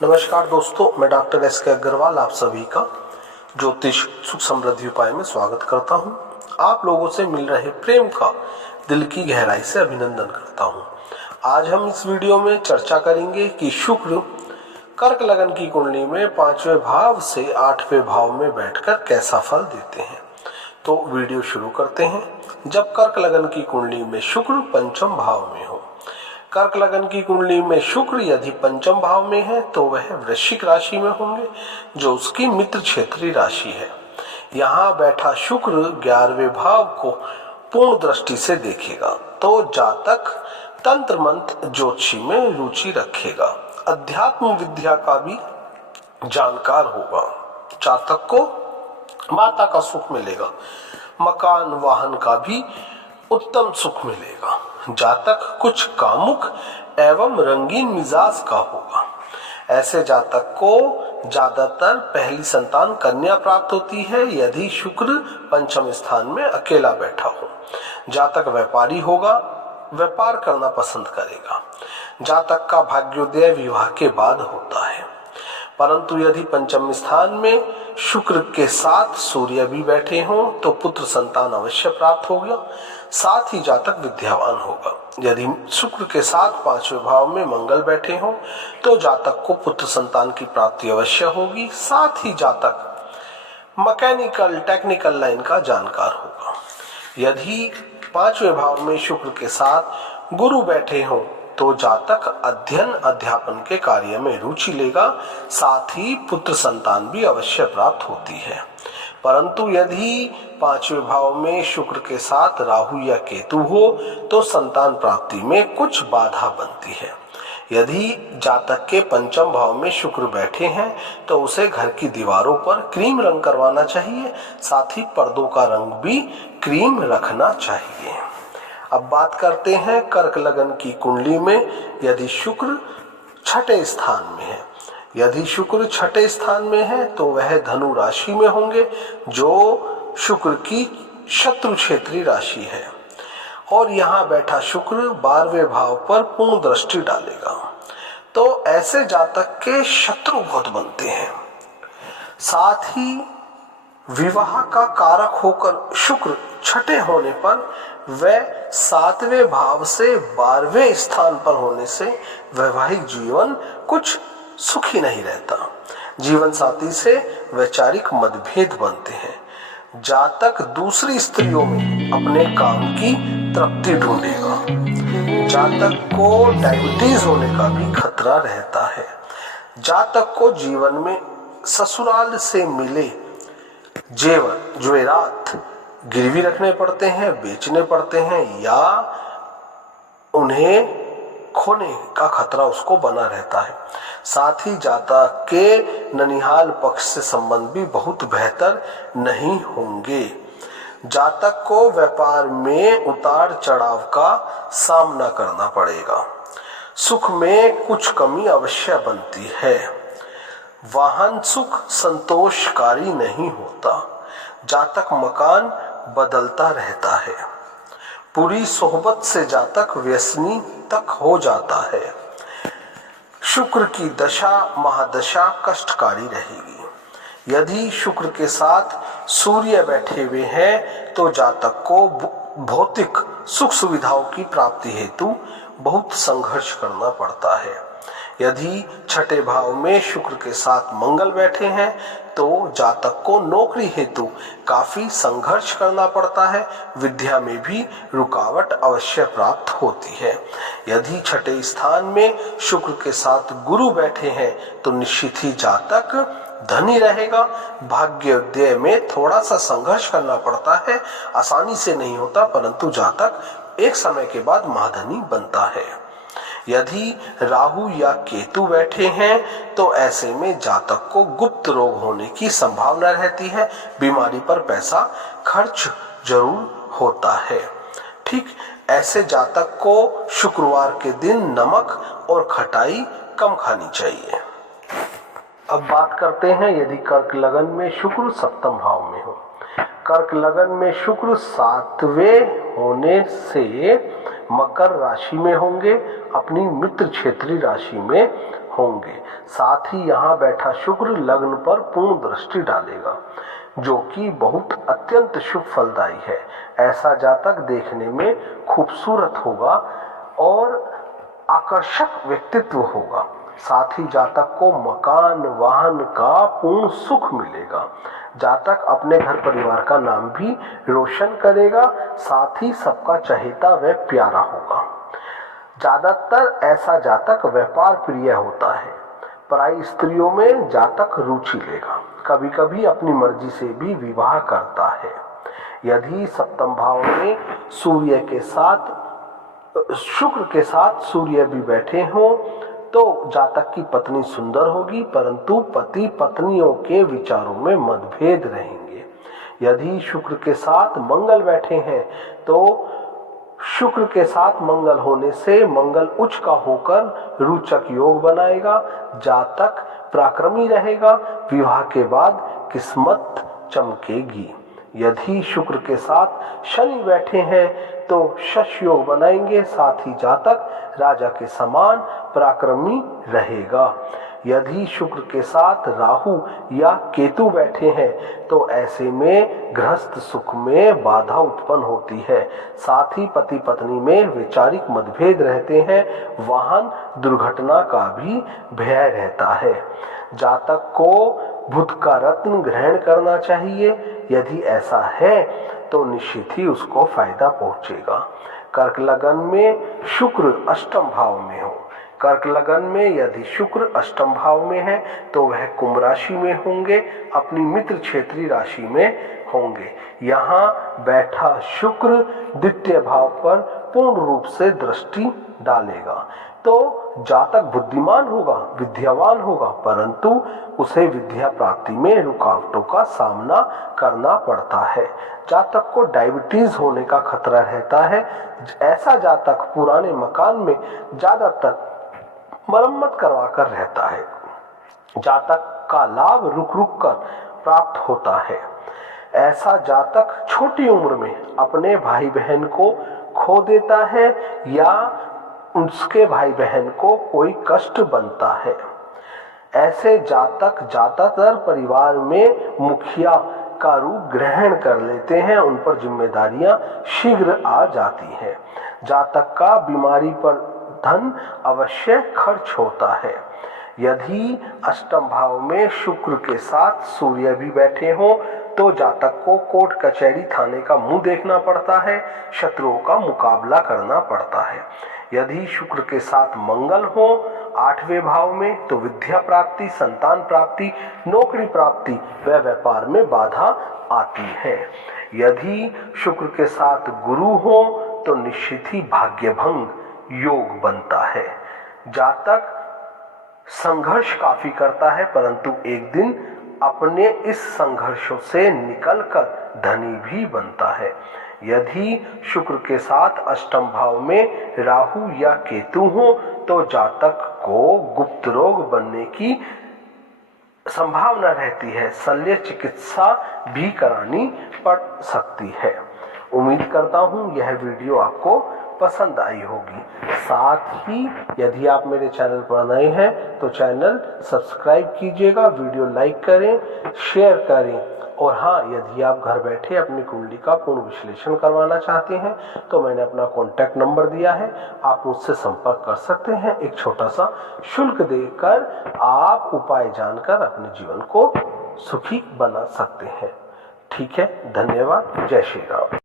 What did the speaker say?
नमस्कार दोस्तों, मैं डॉक्टर एस.के. अग्रवाल आप सभी का ज्योतिष सुख समृद्धि उपाय में स्वागत करता हूं। आप लोगों से मिल रहे प्रेम का दिल की गहराई से अभिनंदन करता हूं। आज हम इस वीडियो में चर्चा करेंगे कि शुक्र कर्क लगन की कुंडली में 5वें भाव से 8वें भाव में बैठकर कैसा फल देते हैं। तो वीडियो शुरू करते हैं। जब कर्क लगन की कुंडली में शुक्र पंचम भाव में हो, कर्क लगन की कुंडली में शुक्र यदि पंचम भाव में है तो वह वृश्चिक राशि में होंगे, जो उसकी मित्र क्षेत्रीय राशि है। यहाँ बैठा शुक्र 11वें भाव को पूर्ण दृष्टि से देखेगा तो जातक तंत्र मंत्र ज्योतिषी में रुचि रखेगा, अध्यात्म विद्या का भी जानकार होगा। जातक को माता का सुख मिलेगा, मकान वाहन का भी उत्तम सुख मिलेगा। जातक कुछ कामुक एवं रंगीन मिजाज का होगा। ऐसे जातक को ज्यादातर पहली संतान कन्या प्राप्त होती है यदि शुक्र पंचम स्थान में अकेला बैठा हो। जातक व्यापारी होगा, व्यापार करना पसंद करेगा। जातक का भाग्योदय विवाह के बाद होता है, परंतु यदि पंचम स्थान में शुक्र के साथ सूर्य भी बैठे हों तो पुत्र संतान अवश्य प्राप्त होगा, साथ ही जातक विद्यावान होगा। यदि शुक्र के साथ 5वें भाव में मंगल बैठे हों तो जातक को पुत्र संतान की प्राप्ति अवश्य होगी, साथ ही जातक मैकेनिकल टेक्निकल लाइन का जानकार होगा। यदि 5वें भाव में शुक्र के साथ गुरु बैठे हों तो जातक अध्ययन अध्यापन के कार्य में रुचि लेगा, साथ ही पुत्र संतान भी अवश्य प्राप्त होती है। परंतु यदि 5वें भाव में शुक्र के साथ राहु या केतु हो तो संतान प्राप्ति में कुछ बाधा बनती है। यदि जातक के पंचम भाव में शुक्र बैठे हैं तो उसे घर की दीवारों पर क्रीम रंग करवाना चाहिए, साथ ही पर्दों का रंग भी क्रीम रखना चाहिए। अब बात करते हैं कर्क लगन की कुंडली में यदि शुक्र छठे स्थान में है। यदि शुक्र छठे स्थान में है तो वह धनु राशि में होंगे, जो शुक्र की शत्रु क्षेत्रीय राशि है, और यहाँ बैठा शुक्र 12वें भाव पर पूर्ण दृष्टि डालेगा तो ऐसे जातक के शत्रु बहुत बनते हैं। साथ ही विवाह का कारक होकर शुक्र छठे होने पर वह 7वें भाव से 12वें स्थान पर होने से वैवाहिक जीवन कुछ सुखी नहीं रहता। जीवन साथी से वैचारिक मतभेद बनते हैं। जातक दूसरी स्त्रियों में अपने काम की तृप्ति ढूंढेगा। जातक को डायबिटीज होने का भी खतरा रहता है। जातक को जीवन में ससुराल से मिले जेवरात गिरवी रखने पड़ते हैं, बेचने पड़ते हैं, या उन्हें खोने का खतरा उसको बना रहता है। साथ ही जातक के ननिहाल पक्ष से संबंध भी बहुत बेहतर नहीं होंगे। जातक को व्यापार में उतार चढ़ाव का सामना करना पड़ेगा। सुख में कुछ कमी अवश्य बनती है। वाहन सुख संतोषकारी नहीं होता। जातक मकान बदलता रहता है। पूरी सोहबत से जातक व्यसनी तक हो जाता है। शुक्र की दशा महादशा कष्टकारी रहेगी। यदि शुक्र के साथ सूर्य बैठे हुए हैं तो जातक को भौतिक सुख सुविधाओं की प्राप्ति हेतु बहुत संघर्ष करना पड़ता है। यदि छठे भाव में शुक्र के साथ मंगल बैठे हैं तो जातक को नौकरी हेतु काफी संघर्ष करना पड़ता है। विद्या में भी रुकावट अवश्य प्राप्त होती है। यदि छठे स्थान में शुक्र के साथ गुरु बैठे हैं तो निश्चित ही जातक धनी रहेगा। भाग्योदय में थोड़ा सा संघर्ष करना पड़ता है, आसानी से नहीं होता, परंतु जातक एक समय के बाद महाधनी बनता है। यदि राहु या केतु बैठे हैं तो ऐसे में जातक को गुप्त रोग होने की संभावना रहती है। बीमारी पर पैसा खर्च जरूर होता है। ठीक ऐसे जातक को शुक्रवार के दिन नमक और खटाई कम खानी चाहिए। अब बात करते हैं यदि कर्क लगन में शुक्र सप्तम भाव में हो। कर्क लगन में शुक्र 7वें होने से मकर राशि में होंगे, अपनी मित्र क्षेत्रीय राशि में होंगे। साथ ही यहाँ बैठा शुक्र लग्न पर पूर्ण दृष्टि डालेगा, जो कि बहुत अत्यंत शुभ फलदायी है। ऐसा जातक देखने में खूबसूरत होगा और आकर्षक व्यक्तित्व होगा। साथ ही जातक को मकान वाहन का पूर्ण सुख मिलेगा। जातक अपने घर परिवार का नाम भी रोशन करेगा, साथ ही सबका चहेता व प्यारा होगा। ज्यादातर ऐसा जातक व्यापार प्रिय होता है। पराई स्त्रियों में जातक रुचि लेगा। कभी कभी अपनी मर्जी से भी विवाह करता है। यदि सप्तम भाव में सूर्य के साथ शुक्र के साथ सूर्य भी बैठे हों तो जातक की पत्नी सुंदर होगी, परंतु पति पत्नियों के विचारों में मतभेद रहेंगे। यदि शुक्र के साथ मंगल बैठे हैं तो शुक्र के साथ मंगल होने से मंगल उच्च का होकर रोचक योग बनाएगा। जातक पराक्रमी रहेगा। विवाह के बाद किस्मत चमकेगी। यदि शुक्र के साथ शनि बैठे हैं तो शश योग बनाएंगे। साथ ही जातक राजा के समान पराक्रमी रहेगा। यदि शुक्र के साथ राहु या केतु बैठे हैं तो ऐसे में गृहस्थ सुख में बाधा उत्पन्न होती है। साथ ही पति पत्नी में वैचारिक मतभेद रहते हैं। वाहन दुर्घटना का भी भय रहता है। जातक को बुध का रत्न ग्रहण करना चाहिए। यदि ऐसा है तो निश्चित ही उसको फायदा पहुंचेगा। कर्क लगन में शुक्र अष्टम भाव में हो। कर्क लगन में यदि शुक्र अष्टम भाव में है तो वह कुंभ राशि में होंगे, अपनी मित्र क्षेत्रीय राशि में होंगे। यहाँ बैठा शुक्र द्वितीय भाव पर पूर्ण रूप से दृष्टि डालेगा तो जातक बुद्धिमान होगा, विद्यावान होगा, परंतु उसे विद्या प्राप्ति में रुकावटों का सामना करना पड़ता है। जातक को डायबिटीज होने का खतरा रहता है। ऐसा जातक पुराने मकान में ज्यादातर मरम्मत करवा कर रहता है। जातक का लाभ रुक रुक कर प्राप्त होता है। ऐसा जातक छोटी उम्र में अपने भाई बहन को खो देता है या उसके भाई बहन को कोई कष्ट बनता है। ऐसे जातक ज्यादातर परिवार में मुखिया का रूप ग्रहण कर लेते हैं। उन पर जिम्मेदारियां शीघ्र आ जाती हैं। जातक का बीमारी पर धन अवश्य खर्च होता है। यदि अष्टम भाव में शुक्र के साथ सूर्य भी बैठे हों तो जातक को कोर्ट कचहरी थाने का मुंह देखना पड़ता है। शत्रुओं का मुकाबला करना पड़ता है। यदि शुक्र के साथ मंगल हो आठवें भाव में तो विद्या प्राप्ति, संतान प्राप्ति, नौकरी प्राप्ति व व्यापार में बाधा आती है। यदि शुक्र के साथ गुरु हो तो निश्चित ही भाग्यभंग योग बनता है। जातक संघर्ष काफी करता है, परंतु एक दिन अपने इस संघर्षों से निकलकर धनी भी बनता है। यदि शुक्र के साथ अष्टम भाव में राहु या केतु हो तो जातक को गुप्त रोग बनने की संभावना रहती है। शल्य चिकित्सा भी करानी पड़ सकती है। उम्मीद करता हूँ यह वीडियो आपको पसंद आई होगी। साथ ही यदि आप मेरे चैनल पर नए हैं तो चैनल सब्सक्राइब कीजिएगा, वीडियो लाइक करें, शेयर करें। और हाँ, यदि आप घर बैठे अपनी कुंडली का पूर्ण विश्लेषण करवाना चाहते हैं तो मैंने अपना कॉन्टैक्ट नंबर दिया है, आप मुझसे संपर्क कर सकते हैं। एक छोटा सा शुल्क देकर आप उपाय जानकर अपने जीवन को सुखी बना सकते हैं। ठीक है, धन्यवाद। जय श्री राम।